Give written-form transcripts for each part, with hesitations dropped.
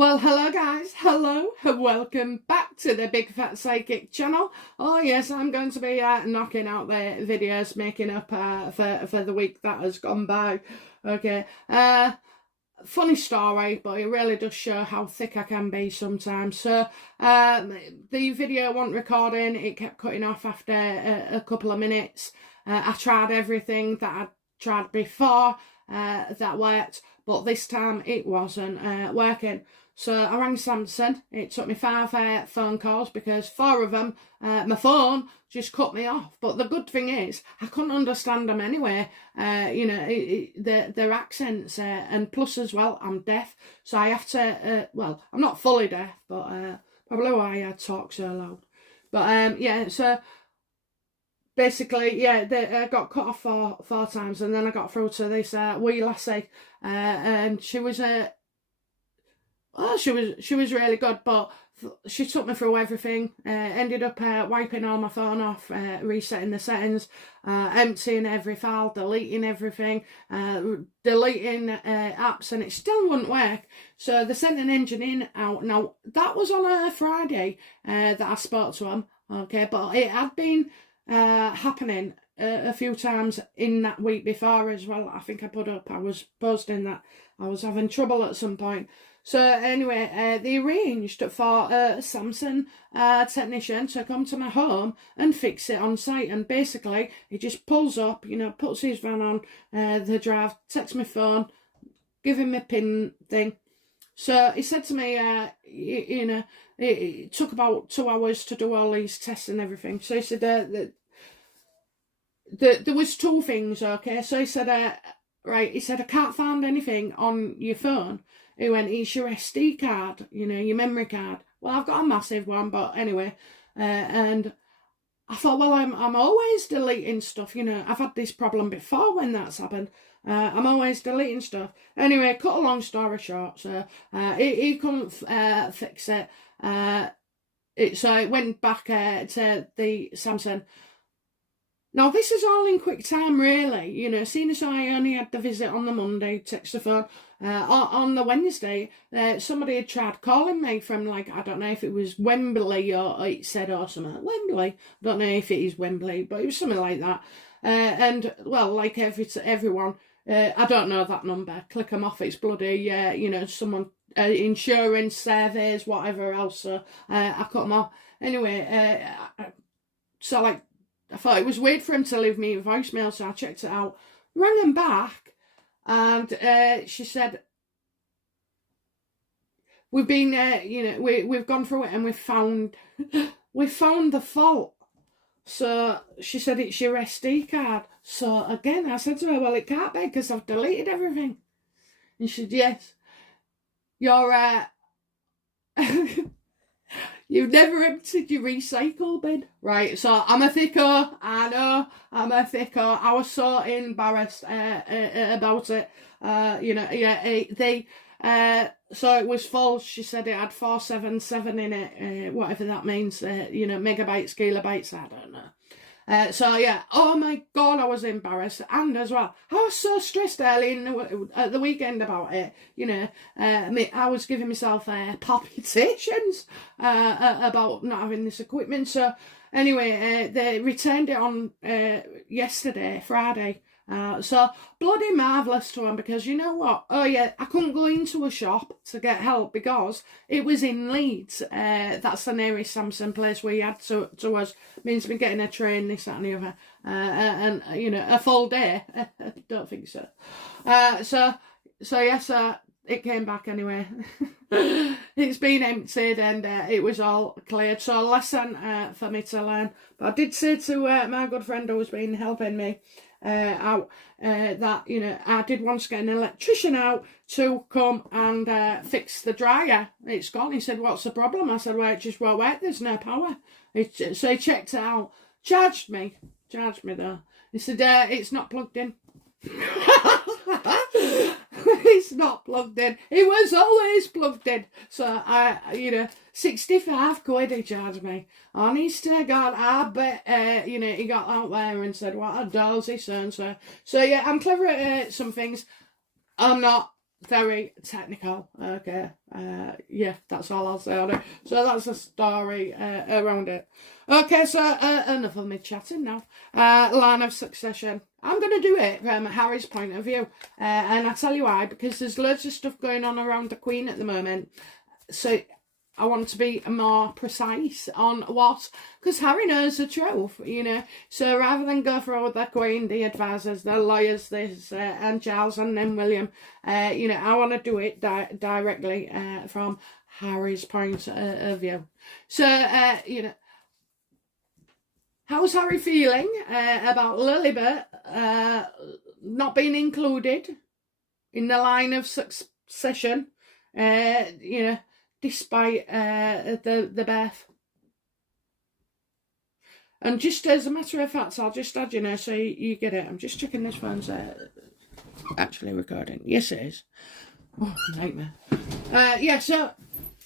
Well, hello guys, hello, and welcome back to the Big Fat Psychic channel. Oh yes, I'm going to be knocking out the videos, making up for the week that has gone by. Okay, funny story, but it really does show how thick I can be sometimes. So, the video wasn't recording, it kept cutting off after a couple of minutes. I tried everything that I'd tried before that worked, but this time it wasn't working. So I rang Samson. It took me 5 phone calls because 4 of them, my phone just cut me off. But the good thing is, I couldn't understand them anyway. Their accents, and plus as well, I'm deaf. So I have to, well, I'm not fully deaf, but probably why I talk so loud. But yeah, so basically, yeah, they got cut off four times, and then I got through to this wee lassie, and she was she was really good, but she took me through everything. Ended up wiping all my phone off, resetting the settings, emptying every file, deleting everything, deleting apps, and it still wouldn't work. So they sent an engineer out. Now that was on a Friday that I spoke to him. Okay, but it had been happening a few times in that week before as well. I think I was posting that I was having trouble at some point. So anyway, they arranged for a Samsung technician to come to my home and fix it on site. And basically, he just pulls up, puts his van on the drive, takes my phone, give him a pin thing. So he said to me, it took about 2 hours to do all these tests and everything. So he said that there was 2 things, okay? So he said, right, he said, I can't find anything on your phone. He went, it's your SD card, your memory card. Well, I've got a massive one, but anyway. And I thought, well, I'm always deleting stuff, I've had this problem before when that's happened. I'm always deleting stuff. Anyway, cut a long story short, so he couldn't fix it. So it went back to the Samsung. Now, this is all in quick time, really. Seeing as I only had the visit on the Monday, text the phone, on the Wednesday, somebody had tried calling me from, I don't know if it was Wembley or it said or something. Wembley. I don't know if it is Wembley, but it was something like that. And, well, like everyone, I don't know that number. Click them off, it's bloody, someone, insurance, surveys, whatever else. So I cut them off. Anyway, so, I thought it was weird for him to leave me a voicemail, so I checked it out. Rang him back, and she said, we've been, we've gone through it and we found the fault. So she said, it's your SD card. So again, I said to her, well, it can't be because I've deleted everything. And she said, yes, you're, you've never emptied your recycle bin. Right, so I'm a thicko. I know, I'm a thicko. I was so embarrassed about it. So it was full. She said it had 477 in it, whatever that means, megabytes, kilobytes, I don't know. So yeah, oh my God, I was embarrassed. And as well, I was so stressed early at the weekend about it. I was giving myself palpitations about not having this equipment. So anyway, they returned it on yesterday, Friday. So bloody marvellous to them, because you know what? Oh yeah, I couldn't go into a shop to get help because it was in Leeds. That's the nearest Samsung place we had to us. Means me getting a train, this, that and the other. And a full day. Don't think so. So yes, it came back anyway. It's been emptied and it was all cleared. So a lesson for me to learn. But I did say to my good friend who's been helping me out that I did once get an electrician out to come and fix the dryer. It's gone. He said, what's the problem? I said, well, it just won't work, there's no power. So he checked it out, charged me though. He said, it's not plugged in. It's not plugged in. It was always plugged in. So 65 quid he charged me. Honest to God, I bet, he got out there and said, what a dollsy so-and-so. So yeah, I'm clever at some things. I'm not very technical. Okay, yeah, that's all I'll say on it. So that's the story around it. Okay, so enough of me chatting now. Line of succession. I'm going to do it from Harry's point of view, and I'll tell you why, because there's loads of stuff going on around the Queen at the moment. So I want to be more precise on what, because Harry knows the truth, you know. So rather than go for all the Queen, the advisors, the lawyers, this, and Charles, and then William, you know, I want to do it directly from Harry's point of view. So, you know, how's Harry feeling about Lilibet not being included in the line of succession, you know, despite the Beth? And just as a matter of fact, I'll just add, you know, so you get it. I'm just checking this phone's actually recording. Yes, it is. Oh, nightmare. Yeah, so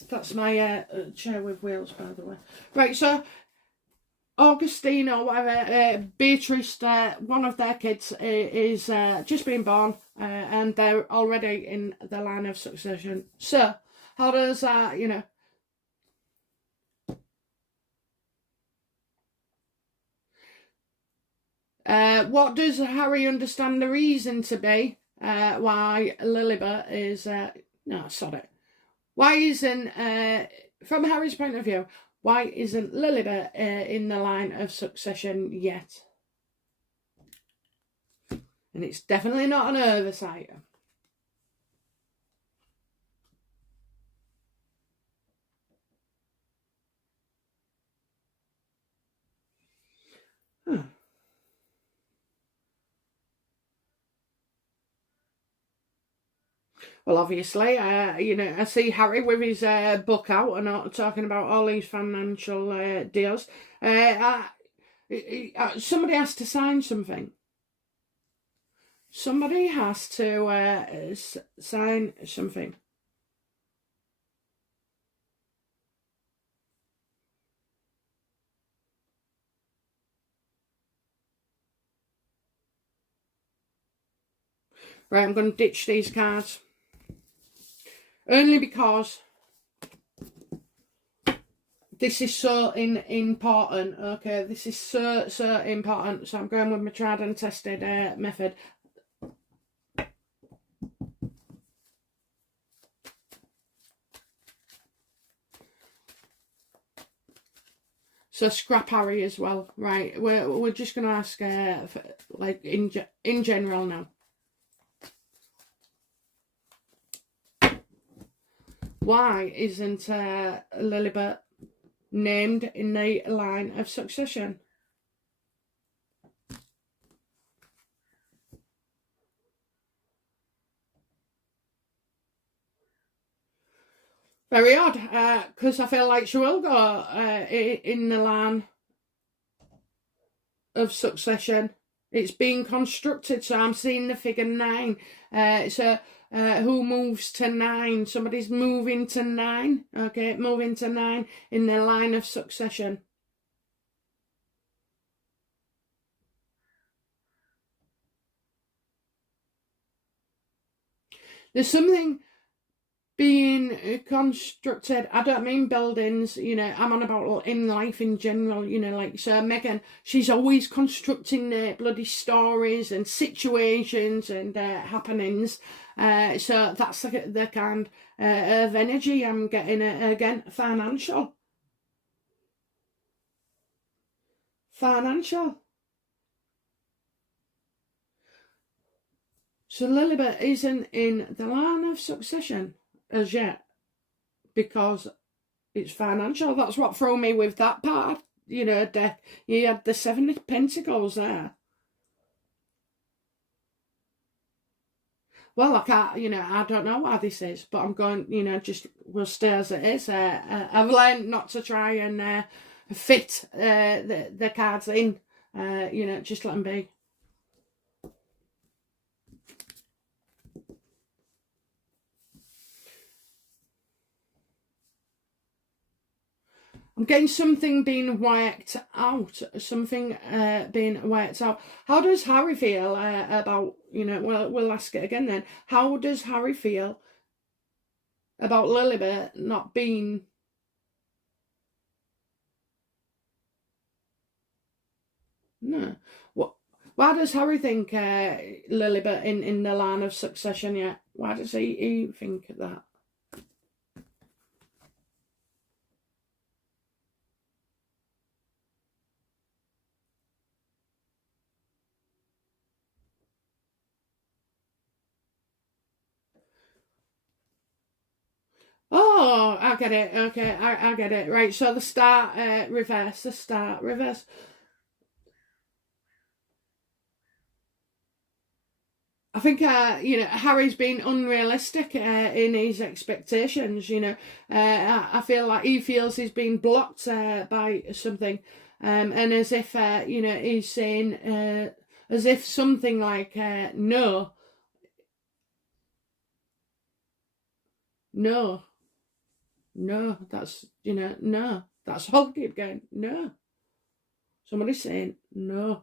that's my chair with wheels, by the way. Right, so Augustine or whatever, Beatrice, one of their kids is just been born, and they're already in the line of succession. So how does that, you know, what does Harry understand the reason to be why Lilibet is, no, sorry, why isn't, from Harry's point of view, why isn't Lilibet in the line of succession yet? And it's definitely not an oversight. Huh. Well, obviously, you know, I see Harry with his book out and talking about all these financial deals. Somebody has to sign something. Somebody has to sign something. Right, I'm going to ditch these cards. Only because this is so important, okay? This is so important. So I'm going with my tried and tested method. So scrap Harry as well, right? We're just going to ask, for, like in general now. Why isn't Lilibet named in the line of succession? Very odd, because I feel like she will go in the line of succession. It's being constructed, so I'm seeing the figure 9. So who moves to 9? Somebody's moving to 9. Okay, moving to 9 in the line of succession. There's something being constructed. I don't mean buildings, you know, I'm on about in life in general, you know, like, so Meghan, she's always constructing bloody stories and situations and happenings. So that's the kind of energy I'm getting. Again, financial. So Lilibet isn't in the line of succession as yet because it's financial. That's what threw me with that part, you know, deck. You had the 7 of Pentacles there. Well, I can't, you know, I don't know why this is, but I'm going, you know, just we'll stay as it is. I've learned not to try and fit the cards in, you know, just let them be. I'm getting something being worked out. Something being worked out. How does Harry feel about, well, we'll ask it again then. How does Harry feel about Lilibet not being... No. Why does Harry think Lilibet in the line of succession yet? Why does he think that? Oh, I get it. Okay, I get it. Right, so the start reverse, the start reverse. I think, Harry's been unrealistic in his expectations, I feel like he feels he's been blocked by something. And as if, he's saying, as if something like, no, that's, no. That's all keep going, no. Somebody's saying, no.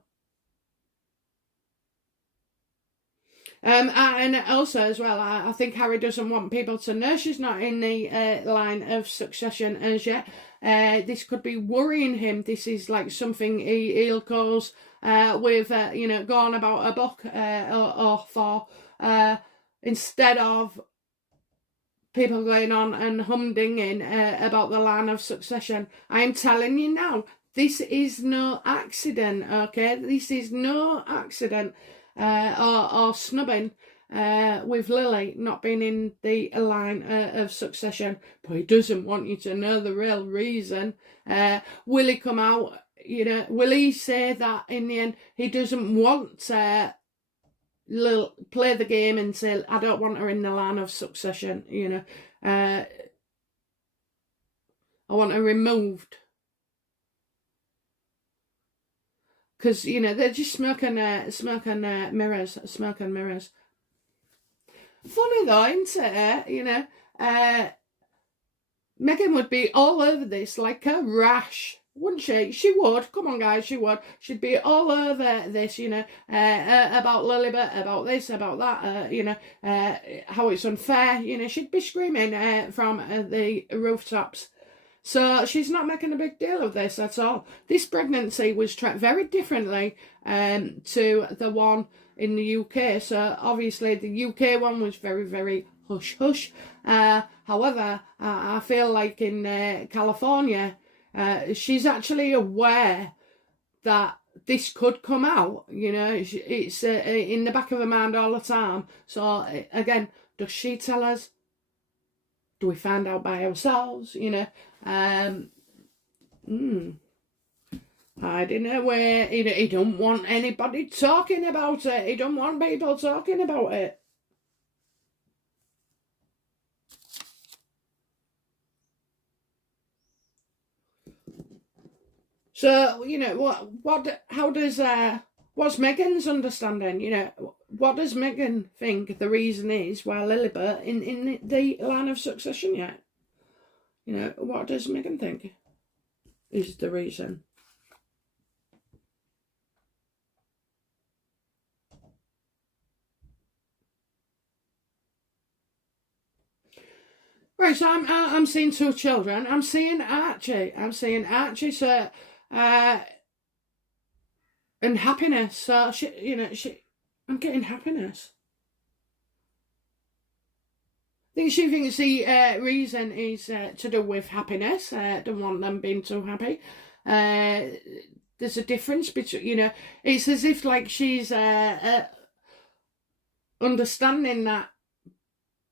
And also as well, I think Harry doesn't want people to know she's not in the line of succession as yet. This could be worrying him. This is like something he'll cause with, going about a book or for, instead of people going on and humdinging about the line of succession. I'm telling you now, this is no accident, okay? This is no accident. Or snubbing with Lily not being in the line of succession, but he doesn't want you to know the real reason. Will he come out, will he say that in the end he doesn't want Lil play the game and say, I don't want her in the line of succession, I want her removed. Because, they're just smoke and mirrors. Funny though, isn't it? Meghan would be all over this like a rash, wouldn't she? She would. Come on, guys, she would. She'd be all over this, about Lilibet, about this, about that, how it's unfair. She'd be screaming from the rooftops. So she's not making a big deal of this at all. This pregnancy was tracked very differently to the one in the UK. So obviously the UK one was very, very hush-hush. However, I feel like in California, she's actually aware that this could come out. It's in the back of her mind all the time. So again, does she tell us? Do we find out by ourselves? I don't know where he don't want anybody talking about it. He don't want people talking about it. So, how does, what's Meghan's understanding? What does Meghan think the reason is why Lilibet in the line of succession yet? What does Meghan think is the reason? Right, so I'm seeing two children. I'm seeing Archie. So, and happiness. So I'm getting happiness. I think she thinks the reason is to do with happiness. Don't want them being too happy. There's a difference between, it's as if like she's understanding that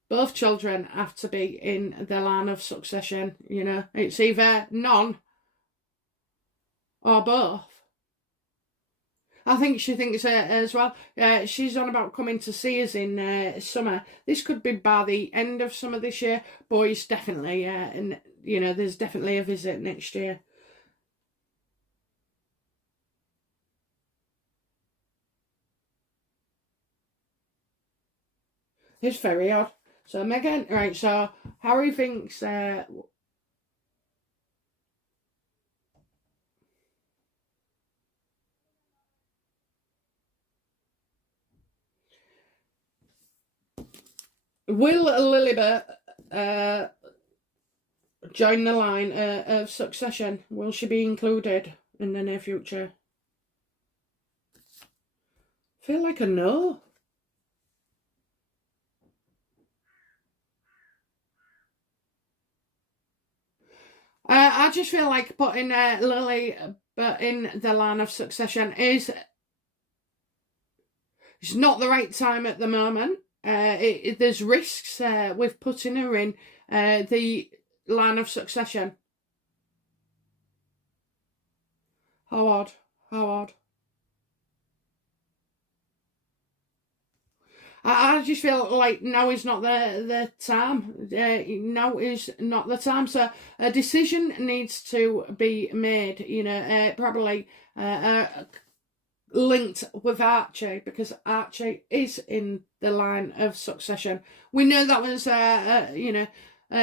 both children have to be in the line of succession. It's either none or both. I think she thinks as well. She's on about coming to see us in summer. This could be by the end of summer this year. Boys definitely, and there's definitely a visit next year. It's very odd. So Meghan, right? So Harry thinks will Lilibet join the line of succession? Will she be included in the near future? I feel like a no. I just feel like putting Lily in the line of succession is it's not the right time at the moment. There's risks with putting her in the line of succession. How odd. How odd. I just feel like now is not the time. Now is not the time. So a decision needs to be made, you know, probably linked with Archie, because Archie is in the line of succession. We know that was, you know,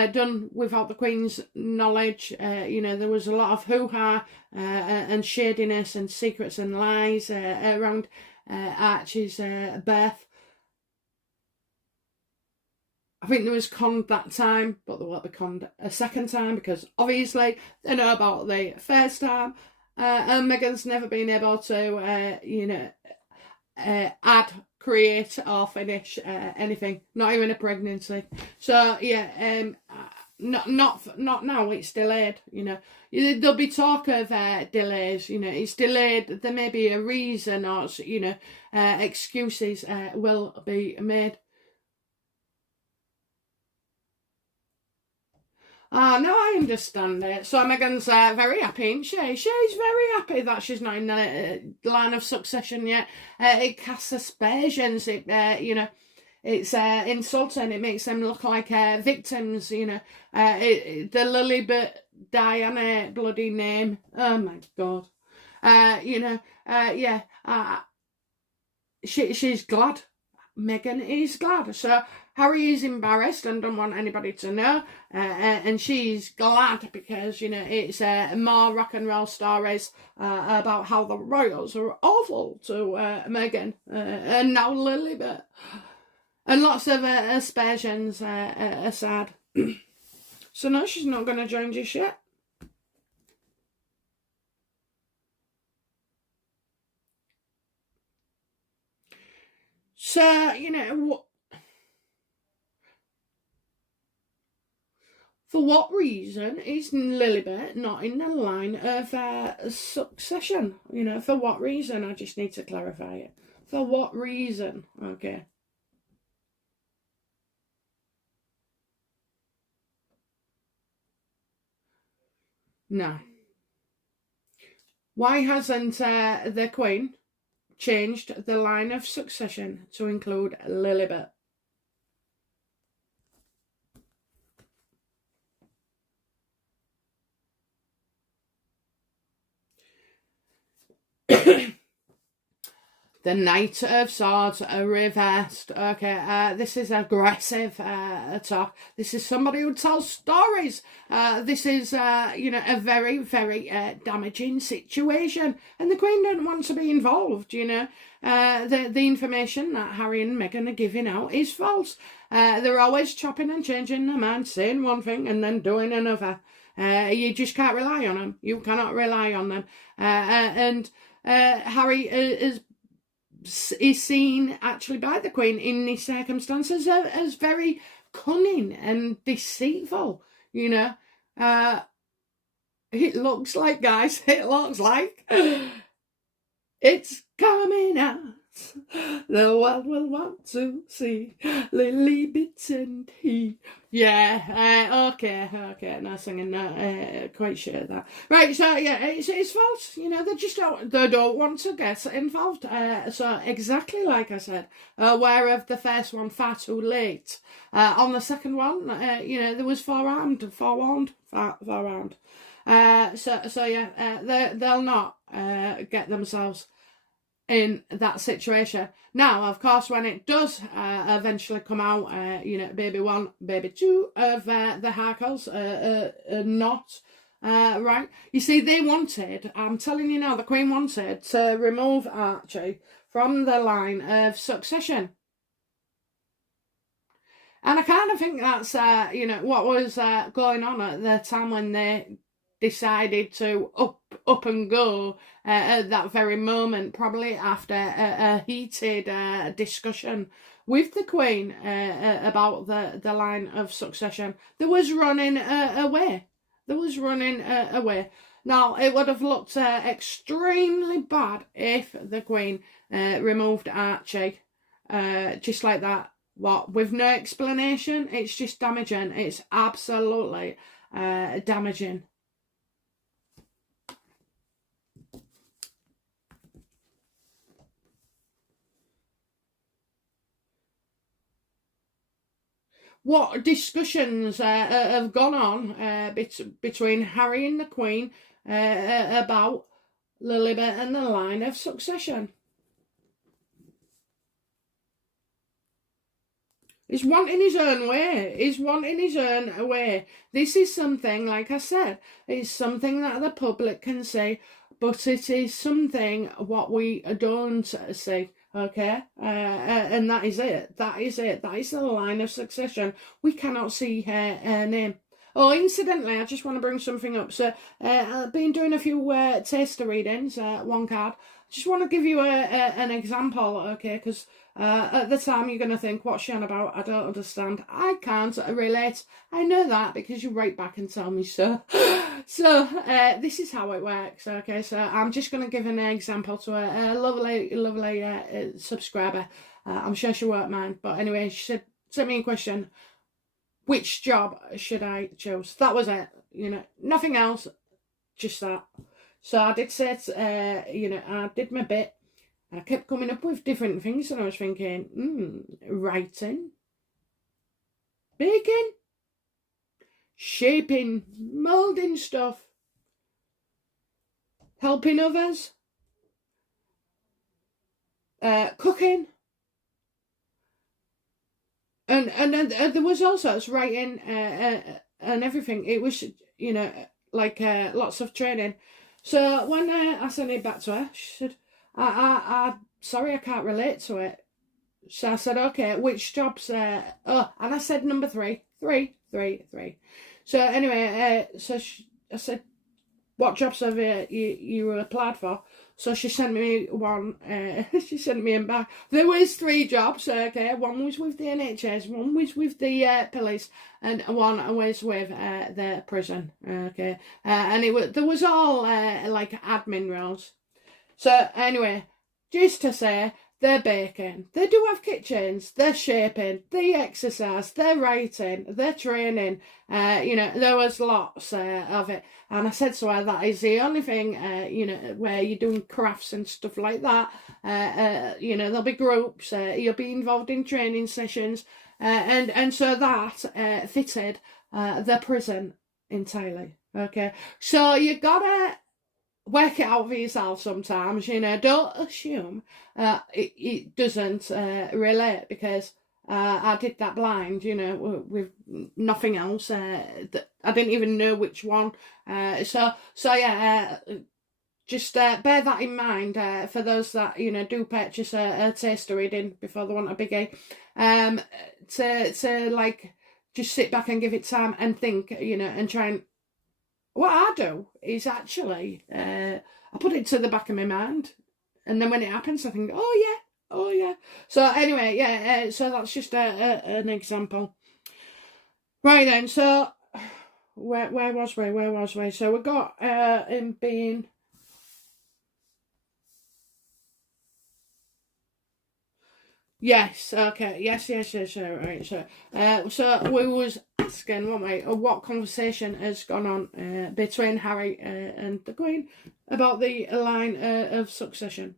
done without the Queen's knowledge. You know, there was a lot of hoo-ha and shadiness and secrets and lies around Archie's birth. I think there was conned that time, but there won't be conned a second time, because obviously they know about the first time, and Meghan's never been able to, you know, add, create or finish anything, not even a pregnancy. So yeah, not now. It's delayed. You know, there'll be talk of delays. You know, it's delayed. There may be a reason, or you know, excuses will be made. No, I understand it. So Meghan's very happy, isn't she? She's very happy that she's not in the line of succession yet. It casts aspersions. It, you know, it's insulting. It makes them look like victims. You know, the Lilibet Diana bloody name. Oh my God. You know, yeah. She's glad. Meghan is glad. So Harry is embarrassed and don't want anybody to know, and she's glad because, you know, it's more rock and roll stories about how the royals are awful to Meghan and now Lilibet, and lots of aspersions are sad. So no, she's not going to join just yet. So, you know, for what reason is Lilibet not in the line of succession? You know, for what reason? I just need to clarify it. For what reason? Okay. No. Why hasn't the Queen changed the line of succession to include Lilibet? The Knight of Swords are reversed. Okay, this is aggressive talk. This is somebody who tells stories. This is, you know, a very, very damaging situation. And the Queen don't want to be involved, you know. The information that Harry and Meghan are giving out is false. They're always chopping and changing their mind, saying one thing and then doing another. You just can't rely on them. You cannot rely on them. And Harry is seen actually by the Queen in these circumstances as very cunning and deceitful, you know. It looks like, guys, it looks like it's coming out. The world will want to see Lilibet and he. Yeah, okay, no singing, no, quite sure of that. Right, so yeah, it's false. You know, they don't want to get involved. So exactly like I said, aware of the first one far too late. On the second one, you know, there was forewarned. So yeah, they'll not get themselves in that situation. Now, of course, when it does eventually come out, you know, baby one, baby two of the Harkles not right. You see, they wanted, I'm telling you now, the Queen wanted to remove Archie from the line of succession. And I kind of think that's, what was going on at the time when they decided to up and go at that very moment, probably after a heated discussion with the Queen about the line of succession. There was running away. There was running away. Now, it would have looked extremely bad if the Queen removed Archie just like that. What, with no explanation? It's just damaging. It's absolutely damaging. What discussions have gone on between Harry and the Queen about Lilibet and the line of succession? He's wanting his own way. He's wanting his own way. This is something, like I said, it's something that the public can see, but it is something what we don't see. Okay, and that is it. That is it. That is the line of succession. We cannot see her name. Oh, incidentally, I just want to bring something up. So, I've been doing a few taster readings, one card. I just want to give you an example, okay, because at the time you're going to think, what's she on about? I don't understand. I can't relate. I know that because you write back and tell me so. So, this is how it works, okay? So, I'm just going to give an example to a lovely subscriber. I'm sure she won't mind. But anyway, she said, sent me a question. Which job should I choose? That was it. Nothing else. Just that. So I did say, I did my bit. And I kept coming up with different things. And I was thinking, writing, baking, shaping, moulding stuff, helping others, cooking. And there was all sorts, writing and everything. It was, like lots of training. So when I sent it back to her, she said, I sorry, I can't relate to it. So I said, okay, which jobs? And I said number three. So anyway, I said, what jobs have you applied for? So she sent me one, she sent me in back. There was 3 jobs, okay. One was with the NHS, one was with the police, and one was with the prison, okay. And there was all like admin roles. So anyway, just to say, they're baking, they do have kitchens, they're shaping, they exercise, they're writing, they're training, there was lots of it. And I said to her, that is the only thing, where you're doing crafts and stuff like that. There'll be groups, you'll be involved in training sessions, and so that fitted the prison entirely, okay. So you gotta work it out for yourself sometimes, don't assume it doesn't relate, because I did that blind, with nothing else. That I didn't even know which one. So yeah, just bear that in mind for those that, do purchase a taster reading before they want a biggie. To like, just sit back and give it time and think, and try and... What I do is actually, I put it to the back of my mind, and then when it happens, I think, oh yeah. So anyway, yeah, so that's just an example. Right then, so where was we? So we got him being... Yes, okay, yes, right, so we was asking, weren't we, what conversation has gone on between Harry and the Queen about the line of succession.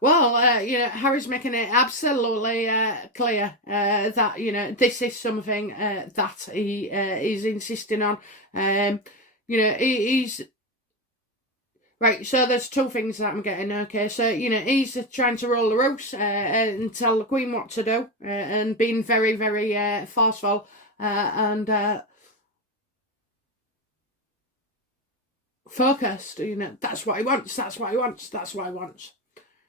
Well, Harry's making it absolutely clear that, this is something that he is insisting on. He's... Right, so there's 2 things that I'm getting, okay. So, he's trying to roll the roost and tell the Queen what to do, and being very, very forceful, and focused. You know, that's what he wants, that's what he wants, that's what he wants.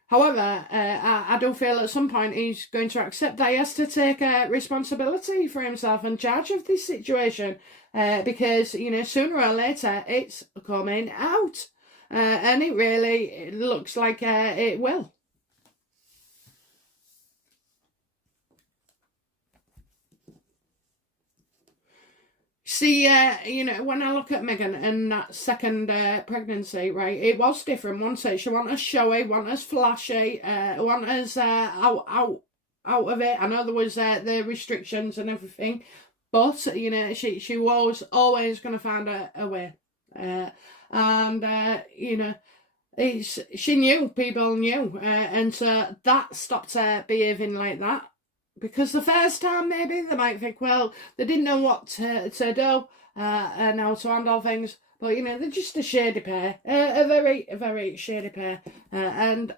However, I do feel at some point he's going to accept that he has to take responsibility for himself and charge of this situation, because, you know, sooner or later it's coming out, and it looks like it will. See, you know, when I look at Meghan and that second pregnancy, right, it was different, wasn't it? She wasn't as showy, wasn't as flashy, wasn't as out of it. I know there was the restrictions and everything, but, you know, she was always going to find a way. And, you know, she knew, people knew, and so that stopped her behaving like that. Because the first time, maybe, they might think, well, they didn't know what to do and how to handle things. But, you know, they're just a shady pair. A very shady pair. And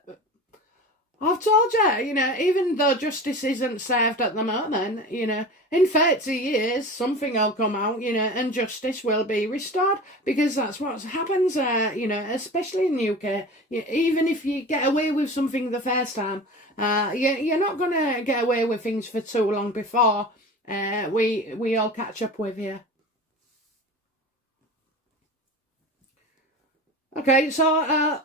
I've told you, you know, even though justice isn't served at the moment, you know, in 30 years, something will come out, you know, and justice will be restored, because that's what happens, you know, especially in the UK. Even if you get away with something the first time, you're not going to get away with things for too long before we all catch up with you. Okay, so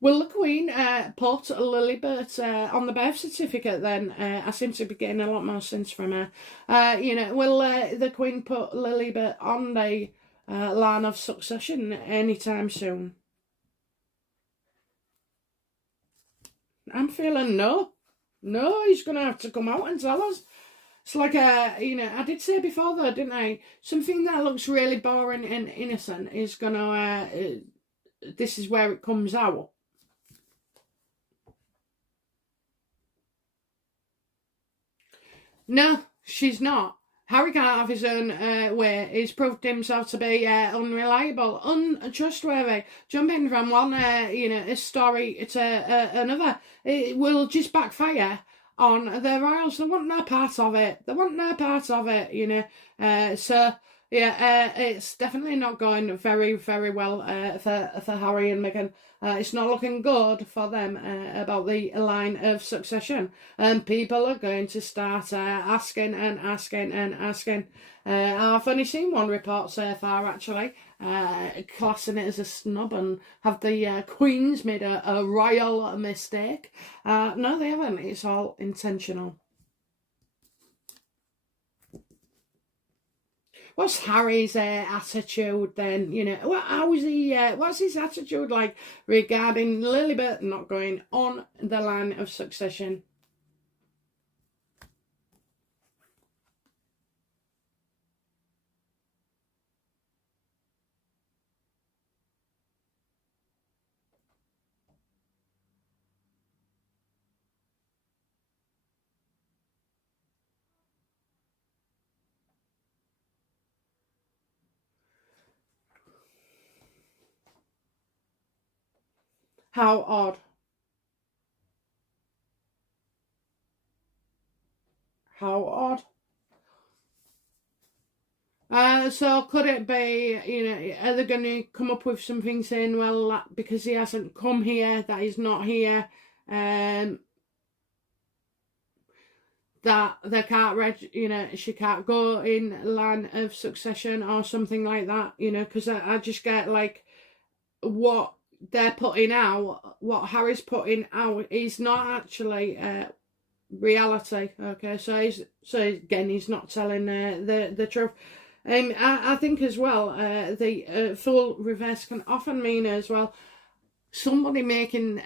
will the Queen put Lilibet on the birth certificate then? I seem to be getting a lot more sense from her. You know, will the Queen put Lilibet on the line of succession anytime soon? I'm feeling no. No, he's going to have to come out and tell us. It's like, you know, I did say before though, didn't I? Something that looks really boring and innocent is going to, this is where it comes out. No, she's not. Harry can't have his own way. He's proved himself to be unreliable, untrustworthy. Jumping from one, you know, a story to another, it will just backfire on the royals. They want no part of it. They want no part of it, you know. So yeah, it's definitely not going very well for Harry and Meghan. It's not looking good for them about the line of succession. And people are going to start asking. I've only seen one report so far, actually, classing it as a snub and have the Queens made a royal mistake. No, they haven't. It's all intentional. What's Harry's attitude then? You know, how is he? What's his attitude like regarding Lilibet not going on the line of succession? How odd. How odd. So could it be, you know, are they going to come up with something saying, well, because he hasn't come here, that he's not here, that they can't, you know, she can't go in line of succession or something like that, you know, because I just get like what they're putting out, what Harry's putting out is not actually reality. Okay, so again he's not telling the truth. I think as well, the full reverse can often mean as well somebody making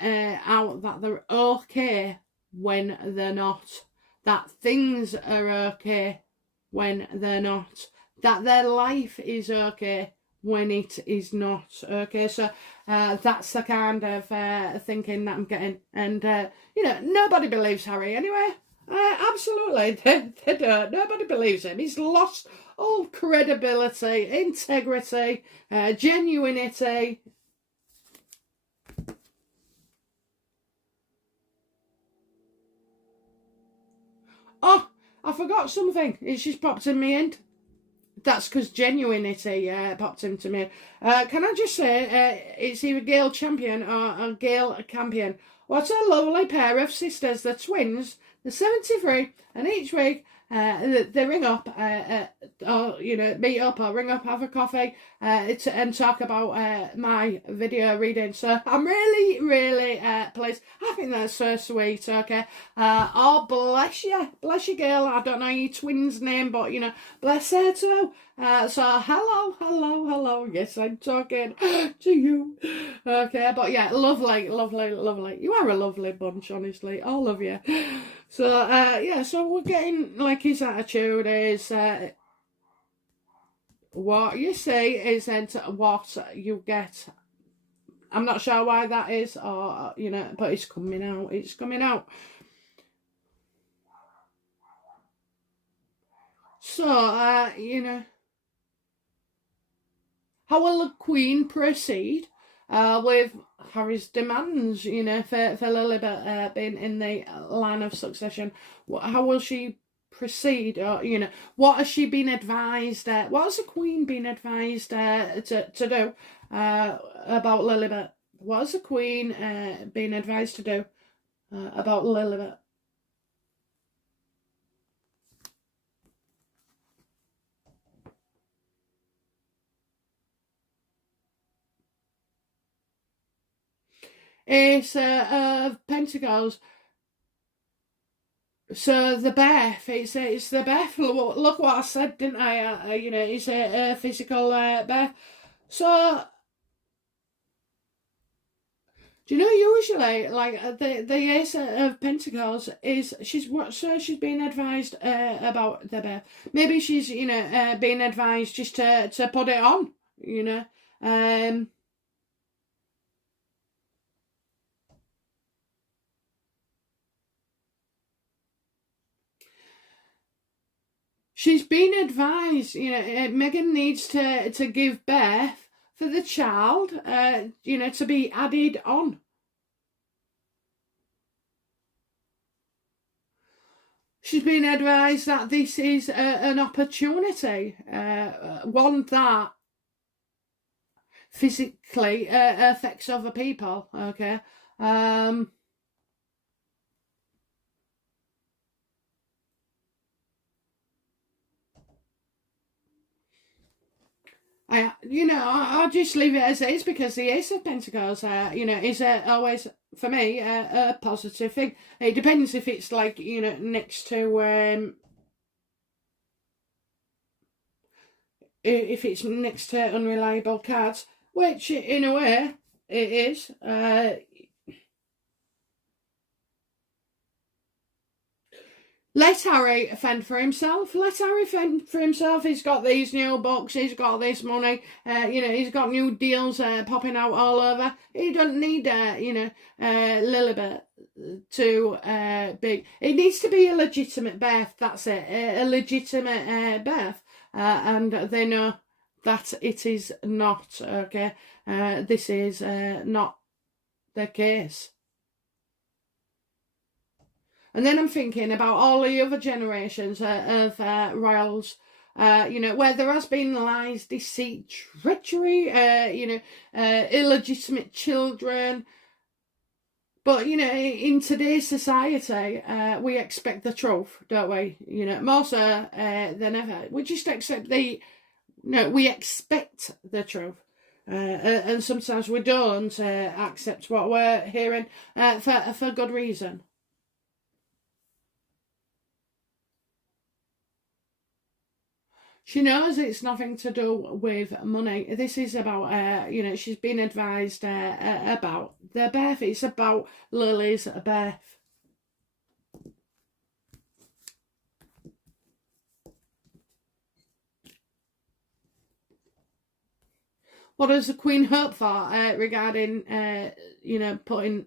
out that they're okay when they're not, that things are okay when they're not, that their life is okay when it is not. Okay, so that's the kind of thinking that I'm getting. And, you know, nobody believes Harry anyway. Absolutely, they don't. Nobody believes him. He's lost all credibility, integrity, genuinity. Oh, I forgot something. It's just popped in my head. That's because genuinity popped into me. Can I just say, it's either Gail Champion or Gail Campion. What a lovely pair of sisters. They're twins. They're 73, and each week they ring up, or meet up or ring up, have a coffee, and talk about my video reading. So I'm really, really pleased. I think that's so sweet. Okay. Oh, bless you, girl. I don't know your twin's name, but bless her too. So hello. Yes, I'm talking to you. Okay, but yeah, lovely. You are a lovely bunch, honestly, all of you. So yeah, so we're getting like his attitude is what you see isn't what you get. I'm not sure why that is, or but it's coming out. It's coming out. So how will the Queen proceed with Harry's demands, for Lilibet being in the line of succession? How will she proceed? Or, what has she been advised? What has the Queen been advised to do about Lilibet? What has the Queen been advised to do about Lilibet? It's Pentacles. So the Beth, it's the Beth. Look what I said, didn't I? It's a physical Beth. So do you know usually like the Ace of Pentacles is she's been advised about the Beth. Maybe she's being advised just to put it on. She's been advised, Meghan needs to give birth for the child, to be added on. She's been advised that this is an opportunity, one that physically affects other people, okay? I'll just leave it as it is because the Ace of Pentacles, is always, for me, a positive thing. It depends if it's like, next to, if it's next to unreliable cards, which in a way it is. Let Harry fend for himself. He's got these new books. He's got this money. He's got new deals popping out all over. He doesn't need, Lilibet to be. It needs to be a legitimate birth. That's it. A legitimate birth. And they know that it is not. Okay. This is not the case. And then I'm thinking about all the other generations of royals, where there has been lies, deceit, treachery, illegitimate children. But, in today's society, we expect the truth, don't we? More so than ever. We just accept we expect the truth. And sometimes we don't accept what we're hearing for good reason. She knows it's nothing to do with money. This is about, she's been advised about the birth. It's about Lily's birth. What does the Queen hope for regarding, putting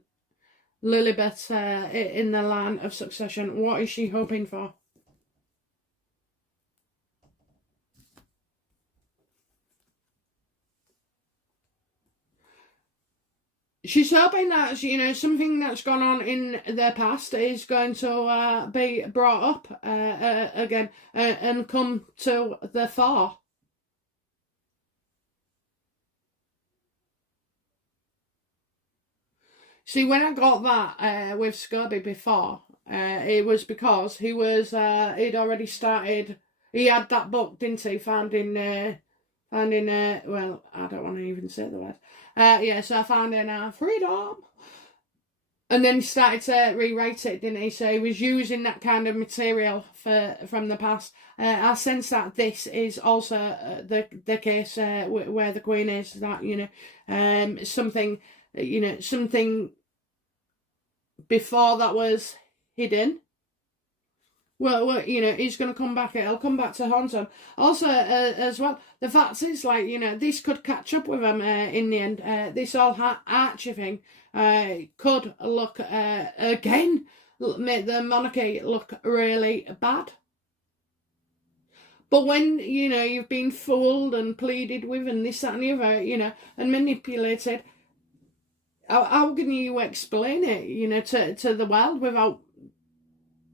Lilibet in the line of succession? What is she hoping for? She's hoping that, something that's gone on in their past is going to be brought up again and come to the fore. See, when I got that with Scobie before, it was because he was he'd already started. He had that book, didn't he? Finding well, I don't want to even say the word. Yeah, so I found in freedom. And then he started to rewrite it, didn't he? So he was using that kind of material from the past. I sense that this is also the case where the Queen is, that, something, something before that was hidden. Well, he's going to come back. It'll come back to haunt him. Also, as well, the fact is, this could catch up with him in the end. This whole Archie thing could look, again, make the monarchy look really bad. But when, you've been fooled and pleaded with and this, that and the other, and manipulated, how can you explain it, to the world without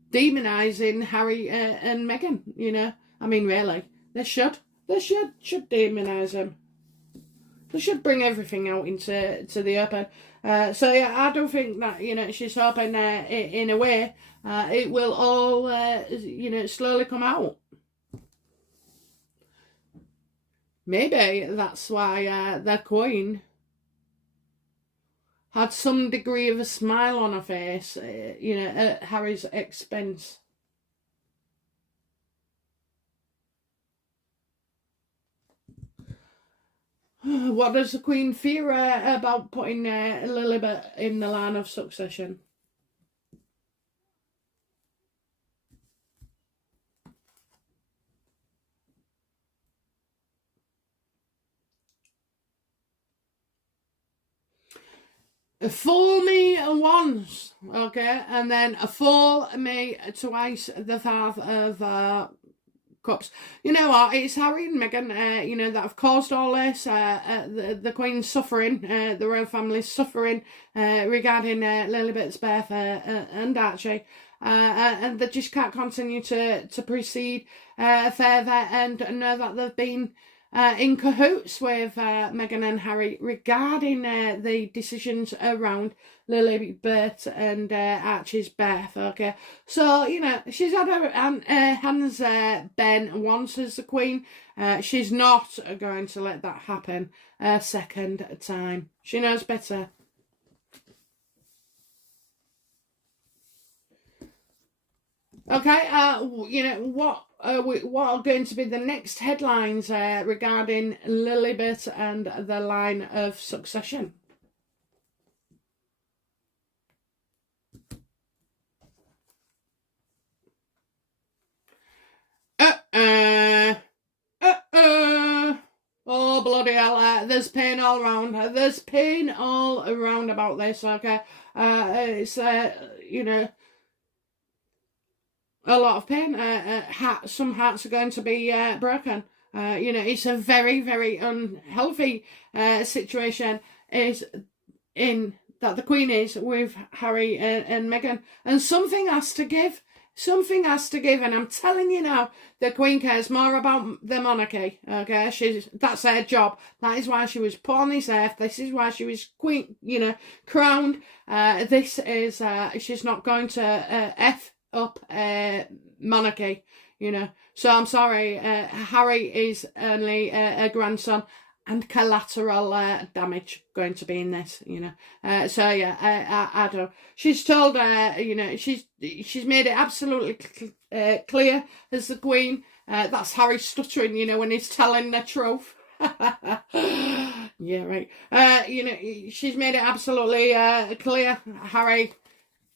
demonising Harry and Meghan, I mean, really, they should demonise him. They should bring everything out into the open. So yeah, I don't think that, she's hoping in a way it will all, slowly come out. Maybe that's why the Queen had some degree of a smile on her face, at Harry's expense. What does the Queen fear about putting Lilibet in the line of succession? Fool me once, okay, and then fool me twice the Five of Cups. You know what? It's Harry and Meghan, that have caused all this. The Queen's suffering, the royal family's suffering regarding Lilibet's birth and Archie. And they just can't continue to proceed further, and know that they've been in cahoots with Meghan and Harry regarding the decisions around Lilibet and Archie's birth, okay? So, she's had her hands bent once as the Queen. She's not going to let that happen a second time. She knows better. Okay, what are going to be the next headlines regarding Lilibet and the line of succession? Oh, bloody hell, there's pain all around. There's pain all around about this, okay? It's, a lot of pain. Some hearts are going to be broken. It's a very, very unhealthy situation is in that the Queen is with Harry and Meghan, and something has to give. Something has to give, and I'm telling you now, the Queen cares more about the monarchy. Okay, that's her job. That is why she was put on this earth. This is why she was Queen. Crowned. This is she's not going to f up monarchy, so I'm sorry, Harry is only a grandson, and collateral damage going to be in this, so yeah, I don't. She's told she's made it absolutely clear as the Queen. That's Harry stuttering, when he's telling the truth. Yeah, right. She's made it absolutely clear, Harry,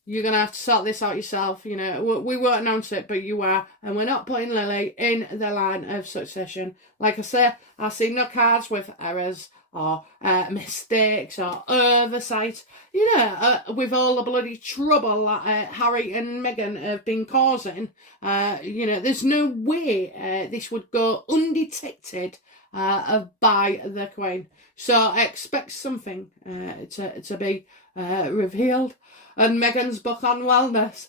you're going to have to sort this out yourself. We won't announce it, but you are. And we're not putting Lily in the line of succession. Like I say, I see no cards with errors or mistakes or oversight. With all the bloody trouble that Harry and Meghan have been causing, there's no way this would go undetected by the Queen. So expect something to be revealed. And Meghan's book on wellness.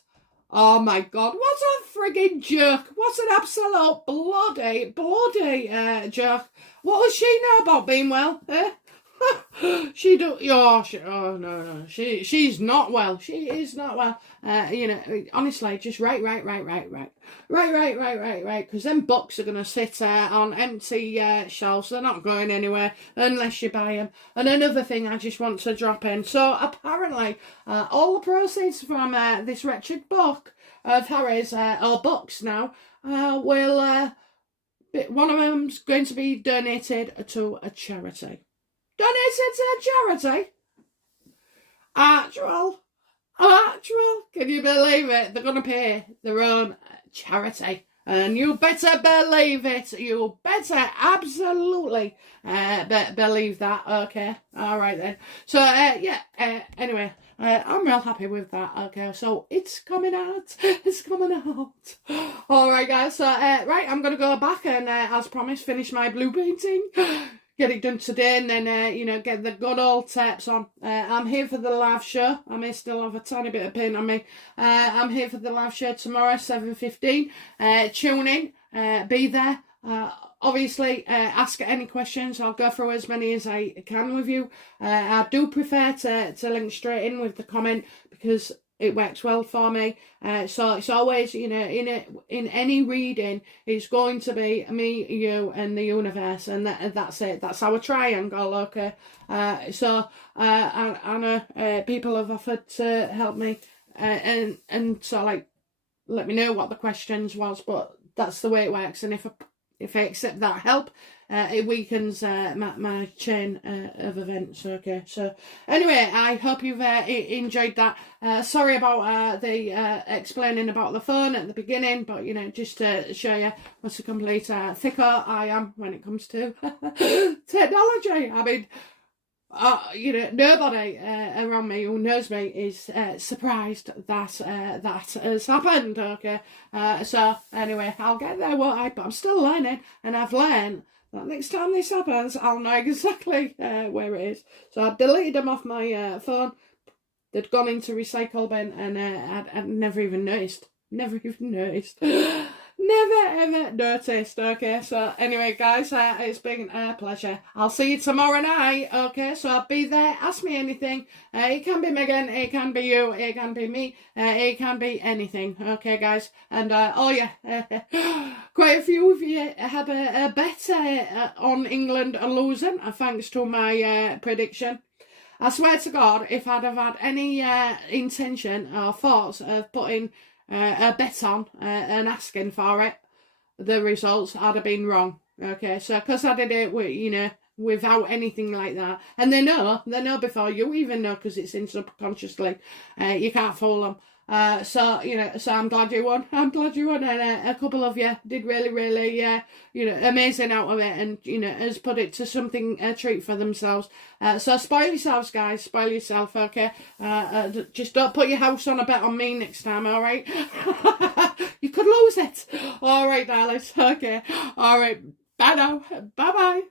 Oh my God, what a frigging jerk. What an absolute bloody jerk. What does she know about being well? She do. Oh, no. She's not well. She is not well. Honestly, just right. Because them books are gonna sit on empty shelves. They're not going anywhere unless you buy them. And another thing, I just want to drop in. So apparently, all the proceeds from this wretched book of Harry's, or books now, will. One of them's going to be donated to a charity. Donated to a charity? Actual. Can you believe it? They're going to pay their own charity. And you better believe it. You better absolutely believe that. Okay. All right then. So, anyway, I'm real happy with that. Okay. So, it's coming out. It's coming out. All right, guys. So, right, I'm going to go back and, as promised, finish my blue painting. Get it done today and then, get the good old tips on. I'm here for the live show. I may still have a tiny bit of paint on me. I'm here for the live show tomorrow, 7:15. Tune in. Be there. Obviously, ask any questions. I'll go through as many as I can with you. I do prefer to link straight in with the comment because it works well for me. So it's always, in any reading, it's going to be me, you, and the universe, and that's it. That's our triangle, okay? So I know people have offered to help me, and so let me know what the questions was, but that's the way it works. And if I accept that help, it weakens my chain of events. Okay, so anyway, I hope you've enjoyed that. Sorry about the explaining about the phone at the beginning, but just to show you what a complete thicko I am when it comes to technology. I mean, nobody around me who knows me is surprised that that has happened. Okay, so anyway, I'll get there, won't I? But I'm still learning, and I've learned that next time this happens, I'll know exactly where it is. So I've deleted them off my phone. They'd gone into recycle bin, and I'd never even noticed. Never ever noticed. Okay, so anyway, guys, it's been a pleasure. I'll see you tomorrow night. Okay, so I'll be there. Ask me anything. It can be Meghan, it can be you, it can be me, it can be anything. Okay, guys, and quite a few of you had a bet on England losing, thanks to my prediction. I swear to God, if I'd have had any intention or thoughts of putting a bet on and asking for it, the results, I'd have been wrong. Okay, so because I did it without anything like that, and they know before you even know, because it's in subconsciously, you can't fool them. So I'm glad you won. And a couple of you did really, amazing out of it, and has put it to something, a treat for themselves. So spoil yourselves, guys. Spoil yourself, okay? Just don't put your house on a bet on me next time, all right? You could lose it. All right, darlings. Okay. All right. Bye now. Bye bye.